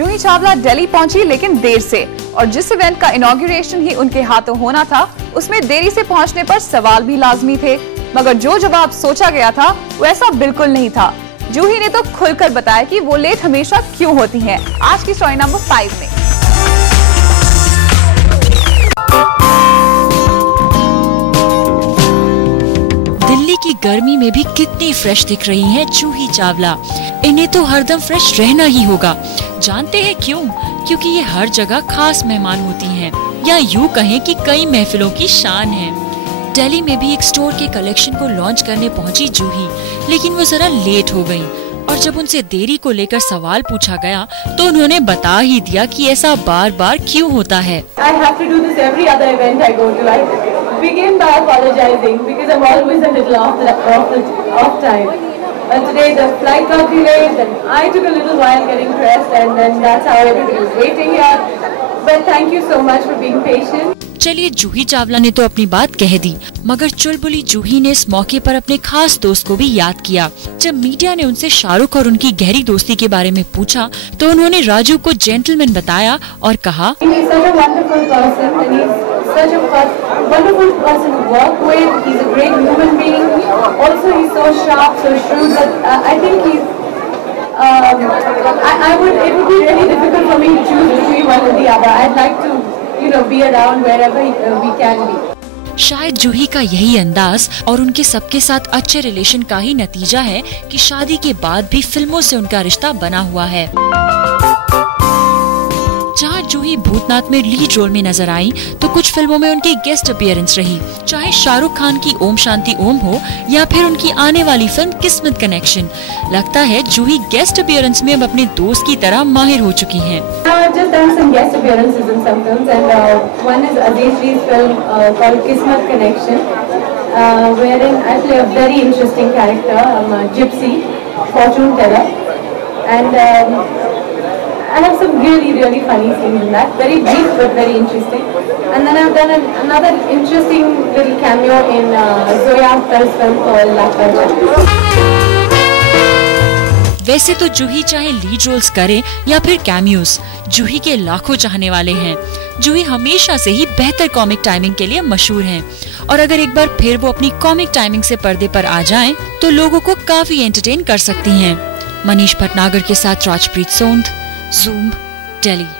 जूही चावला दिल्ली पहुंची लेकिन देर से, और जिस इवेंट का इनॉग्रेशन ही उनके हाथों होना था उसमें देरी से पहुंचने पर सवाल भी लाजमी थे। मगर जो जवाब सोचा गया था वो ऐसा बिल्कुल नहीं था। जूही ने तो खुलकर बताया कि वो लेट हमेशा क्यों होती हैं। आज की स्टोरी नंबर 5 में दिल्ली की गर्मी में भी कितनी फ्रेश दिख रही हैं जूही चावला। इन्हें तो हरदम फ्रेश रहना ही होगा। जानते हैं क्यों? क्योंकि ये हर जगह खास मेहमान होती हैं, या यूँ कहें कि कई महफिलों की शान है। दिल्ली में भी एक स्टोर के कलेक्शन को लॉन्च करने पहुंची जूही, लेकिन वो जरा लेट हो गयी। और जब उनसे देरी को लेकर सवाल पूछा गया तो उन्होंने बता ही दिया कि ऐसा बार बार क्यों होता है। Begin by apologizing because I'm always a little off time. But today the flight got delayed and I took a little while getting dressed and then that's how everybody was waiting here. But thank you so much for being patient. चलिए, जूही चावला ने तो अपनी बात कह दी, मगर चुलबुली जूही ने इस मौके पर अपने खास दोस्त को भी याद किया। जब मीडिया ने उनसे शाहरुख और उनकी गहरी दोस्ती के बारे में पूछा तो उन्होंने राजू को जेंटलमैन बताया और कहा, Such a wonderful person to work with. He's a great human being. Also, he's so sharp, so shrewd that I think he's. It would be really difficult for me to choose between one or the other. I'd like to, be around wherever we can be. शायद जूही का यही अंदाज और उनके सबके साथ अच्छे relation का ही नतीजा है कि शादी के बाद भी फिल्मों से उनका रिश्ता बना हुआ है। जहाँ जूही भूतनाथ में लीड रोल में नजर आई तो कुछ फिल्मों में उनकी गेस्ट अपीयरेंस रही, चाहे शाहरुख खान की ओम शांति ओम हो या फिर उनकी आने वाली फिल्म किस्मत कनेक्शन। लगता है जूही गेस्ट अपीयरेंस में अब अपने दोस्त की तरह माहिर हो चुकी हैं। Just done some guest appearances in some films and one is Adeshji's film called Kismet Connection, wherein I play a very interesting character. I'm a gypsy, fortune teller, and I have some really funny scenes in that. Very brief but very interesting. And then I've done another interesting little cameo in Zoya Akhtar's film called Lakshya. वैसे तो जूही चाहे lead roles करे या फिर cameos, जूही के लाखों चाहने वाले हैं। जूही हमेशा से ही बेहतर कॉमिक टाइमिंग के लिए मशहूर हैं, और अगर एक बार फिर वो अपनी कॉमिक टाइमिंग से पर्दे पर आ जाएं, तो लोगों को काफी एंटरटेन कर सकती हैं। मनीष भटनागर के साथ राजप्रीत सोंध, Zoom, Delhi।